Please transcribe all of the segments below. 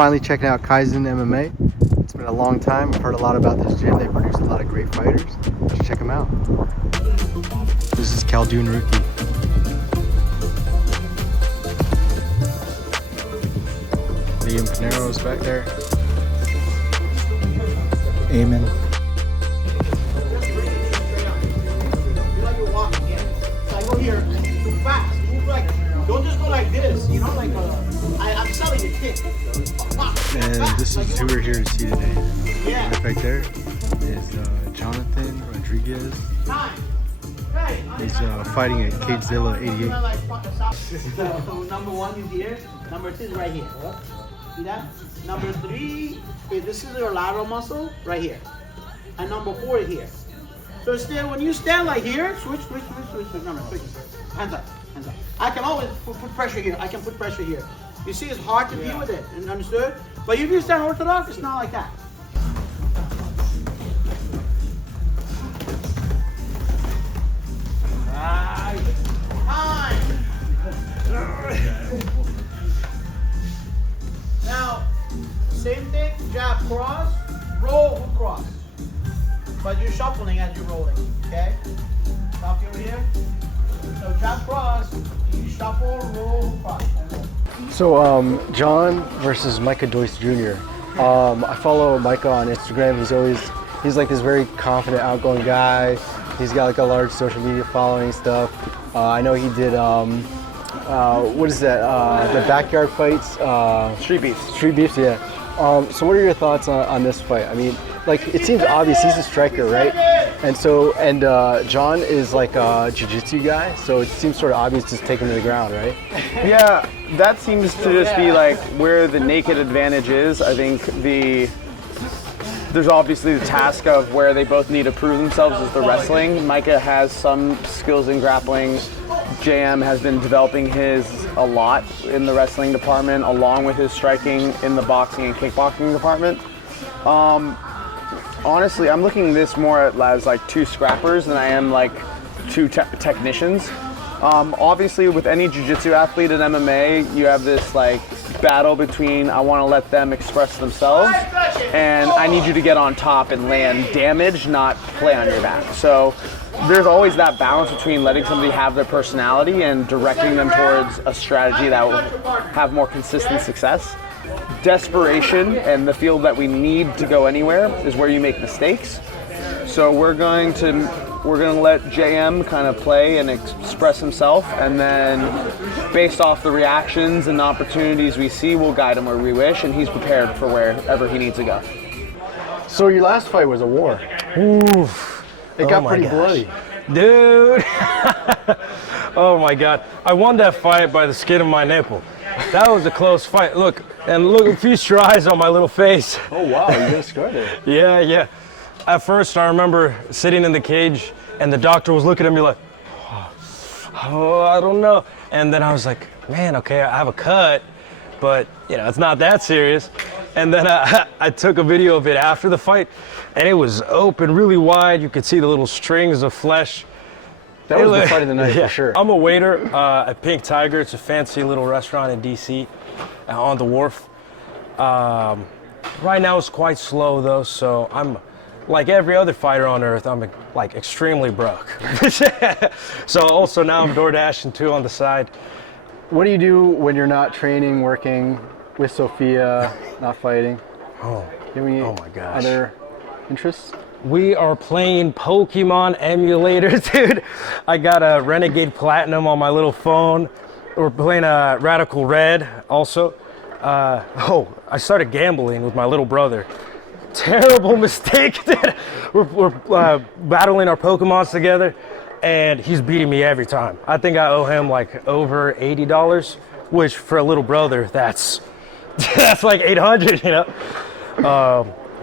finally checking out Kaizen MMA. It's been a long time. I've heard a lot about this gym. They produce a lot of great fighters. Let's check them out. This is Khaldun Rookie. Liam Pinero's back there. Amen. Go here, move fast, move like, don't just go like this, you know, like I'm selling a kick. And this is who we're here to see today. Right back there is Jonathan Rodriguez. He's fighting at Cagezilla 88. So number 1 is here, number 2 is right here. See that? Number 3 is this is your lateral muscle right here, and number 4 is here. So still, when you stand like here, switch. No, switch. Hands up. I can always put pressure here. I can put pressure here. You see, it's hard to deal with it. And understood? But if you stand orthodox, it's not like that. Time. Now, same thing. Jab cross, roll hook cross. But you're shuffling as you're rolling, okay? Stop over here. So jab cross, you shuffle, roll, cross. So John versus Micah Doyce Jr. I follow Micah on Instagram. He's like this very confident, outgoing guy. He's got like a large social media following stuff. I know he did what is that? The backyard fights. Street beefs. Street beefs, yeah. So what are your thoughts on this fight? I mean, like, it seems obvious he's a striker, right? And so, John is like a jiu-jitsu guy, so it seems sort of obvious just take him to the ground, right? Yeah, that seems to just be like where the naked advantage is. I think there's obviously the task of where they both need to prove themselves is the wrestling. Micah has some skills in grappling. JM has been developing his a lot in the wrestling department, along with his striking in the boxing and kickboxing department. Honestly, I'm looking this more as like 2 scrappers than I am like 2 technicians. Obviously, with any jiu-jitsu athlete in MMA, you have this like battle between I want to let them express themselves and I need you to get on top and land damage, not play on your back. So there's always that balance between letting somebody have their personality and directing them towards a strategy that will have more consistent success. Desperation and the feel that we need to go anywhere is where you make mistakes. So we're going to let JM kind of play and express himself, and then based off the reactions and opportunities we see, we'll guide him where we wish, and he's prepared for wherever he needs to go. So your last fight was a war. Oof. It got pretty bloody. Dude. Oh my God. I won that fight by the skin of my nipple. That was a close fight. Look, feast your eyes on my little face. Oh wow, you just scarred it. Yeah. At first, I remember sitting in the cage, and the doctor was looking at me like, oh, I don't know. And then I was like, man, okay, I have a cut, but it's not that serious. And then I took a video of it after the fight, and it was open really wide. You could see the little strings of flesh. That was the fight of the night, for sure. I'm a waiter at Pink Tiger. It's a fancy little restaurant in DC on the wharf. Right now it's quite slow though, so I'm like every other fighter on earth, I'm like extremely broke. So also now I'm door dashing too on the side. What do you do when you're not training, working with Sophia, not fighting? Oh my gosh. Other interests? We are playing Pokemon emulators, dude. I got a Renegade Platinum on my little phone. We're playing a Radical Red also. I started gambling with my little brother. Terrible mistake, dude. We're battling our Pokemons together, and he's beating me every time. I think I owe him like over $80, which for a little brother, that's like 800,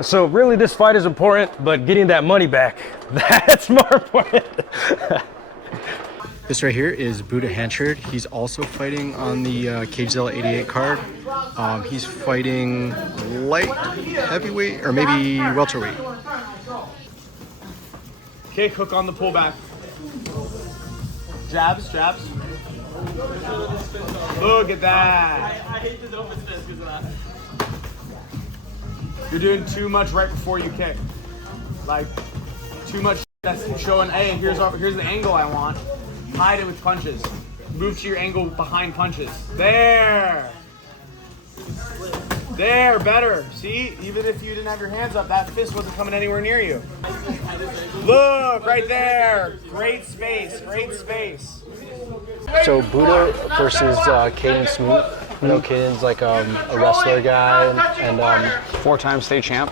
So really this fight is important, but getting that money back, that's more important. This right here is Buddha Hanchard. He's also fighting on the Cagezilla 88 card. He's fighting light heavyweight or maybe welterweight. Okay, hook on the pullback. Jabs. Look at that. I hate this open fist because of that. You're doing too much right before you kick. Like, too much that's showing, hey, here's the angle I want. Hide it with punches. Move to your angle behind punches. There! There, better. See, even if you didn't have your hands up, that fist wasn't coming anywhere near you. Look, right there. Great space, great space. So Buddha versus Caden Smoot. I know Caden's like a wrestler guy and 4-time state champ.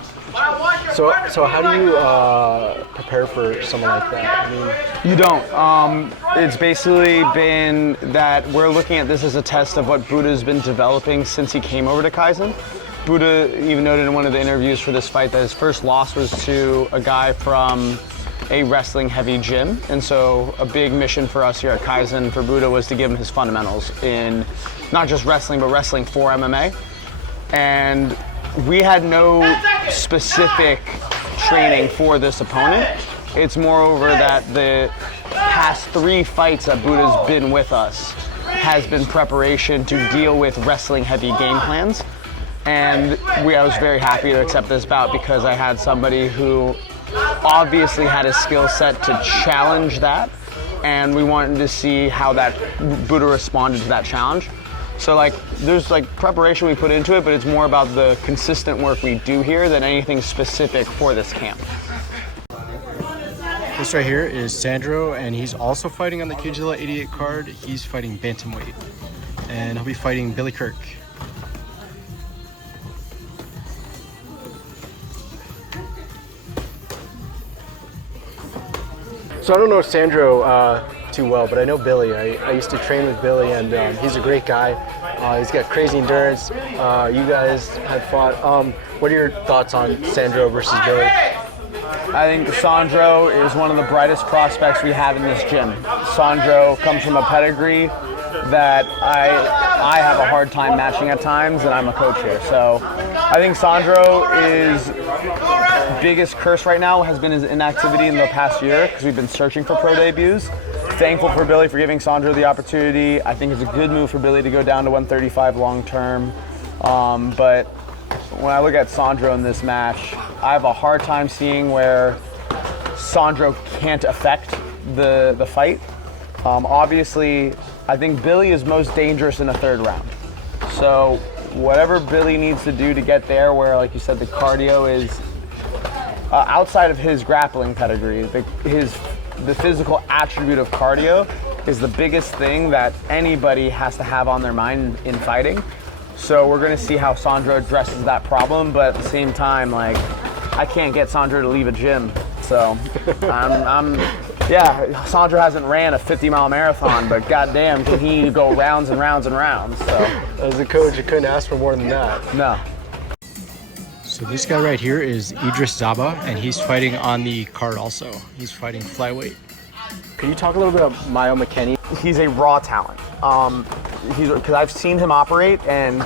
so how do you prepare for someone like that? I mean, You don't. It's basically been that we're looking at this as a test of what Buddha's been developing since he came over to Kaizen. Buddha even noted in one of the interviews for this fight that his first loss was to a guy from a wrestling heavy gym. And so a big mission for us here at Kaizen for Buddha was to give him his fundamentals in not just wrestling, but wrestling for MMA. And we had no specific training for this opponent. It's moreover that the past 3 fights that Buddha's been with us has been preparation to deal with wrestling heavy game plans. And I was very happy to accept this bout because I had somebody who obviously had a skill set to challenge that, and we wanted to see how that Buddha responded to that challenge. So like, there's like preparation we put into it, but it's more about the consistent work we do here than anything specific for this camp. this right here is Sandro, and he's also fighting on the Cagezilla 88 card. He's fighting bantamweight, and he'll be fighting Billy Kirk. So I don't know Sandro too well, but I know Billy. I used to train with Billy, and he's a great guy. He's got crazy endurance. You guys have fought. What are your thoughts on Sandro versus Billy? I think Sandro is one of the brightest prospects we have in this gym. Sandro comes from a pedigree that I have a hard time matching at times, and I'm a coach here. So I think Sandro is biggest curse right now has been his inactivity in the past year because we've been searching for pro debuts. Thankful for Billy for giving Sandro the opportunity. I think it's a good move for Billy to go down to 135 long term. But when I look at Sandro in this match, I have a hard time seeing where Sandro can't affect the fight. Obviously, I think Billy is most dangerous in the 3rd round. So whatever Billy needs to do to get there, where like you said, the cardio is outside of his grappling pedigree, the physical attribute of cardio is the biggest thing that anybody has to have on their mind in fighting. So we're going to see how Sandro addresses that problem, but at the same time, like, I can't get Sandro to leave a gym. So yeah, Sandro hasn't ran a 50-mile marathon, but goddamn, can he go rounds and rounds and rounds? So As a coach, you couldn't ask for more than that. no. So this guy right here is Idris Zaba, and he's fighting on the card also. He's fighting flyweight. Can you talk a little bit about Mayo McKinney? He's a raw talent. Because I've seen him operate, and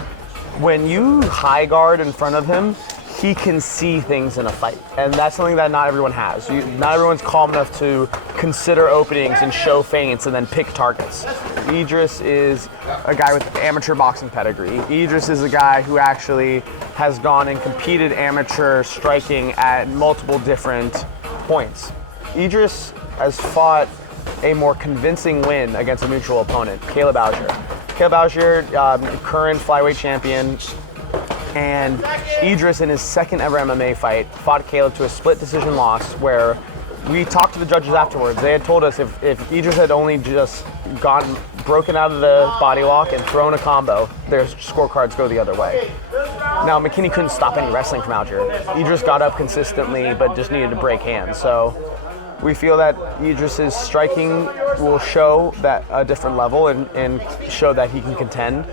when you high guard in front of him, he can see things in a fight, and that's something that not everyone has. Not everyone's calm enough to consider openings and show feints and then pick targets. Idris is a guy with amateur boxing pedigree. Idris is a guy who actually has gone and competed amateur striking at multiple different points. Idris has fought a more convincing win against a neutral opponent, Caleb Algier. Caleb Algier, current flyweight champion, and Idris in his 2nd ever MMA fight fought Caleb to a split decision loss where we talked to the judges afterwards. They had told us if Idris had only just broken out of the body lock and thrown a combo, their scorecards go the other way. Now, McKinney couldn't stop any wrestling from Algier. Idris got up consistently, but just needed to break hands. So we feel that Idris's striking will show that a different level and show that he can contend.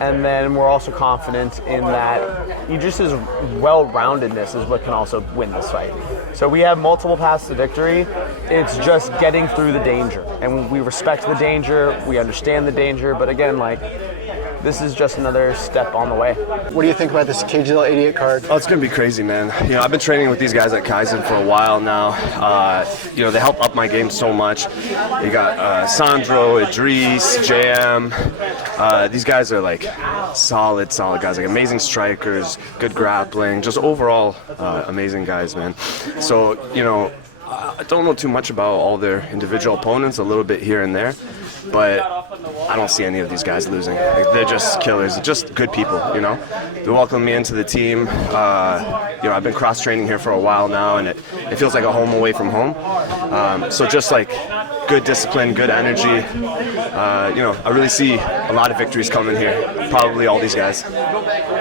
And then we're also confident in that Idris's well-roundedness is what can also win this fight. So we have multiple paths to victory. It's just getting through the danger. And we respect the danger, we understand the danger, but again, like, this is just another step on the way. What do you think about this Cagezilla 88 card? Oh, it's gonna be crazy, man. You know, I've been training with these guys at Kaizen for a while now. You know, they help up my game so much. You got Sandro, Idris, JM. These guys are like solid guys, like amazing strikers, good grappling, just overall amazing guys, man. So, I don't know too much about all their individual opponents, a little bit here and there, but I don't see any of these guys losing. Like, they're just killers, just good people, They welcomed me into the team. I've been cross-training here for a while now, and it feels like a home away from home. So just like good discipline, good energy. I really see a lot of victories coming here, probably all these guys.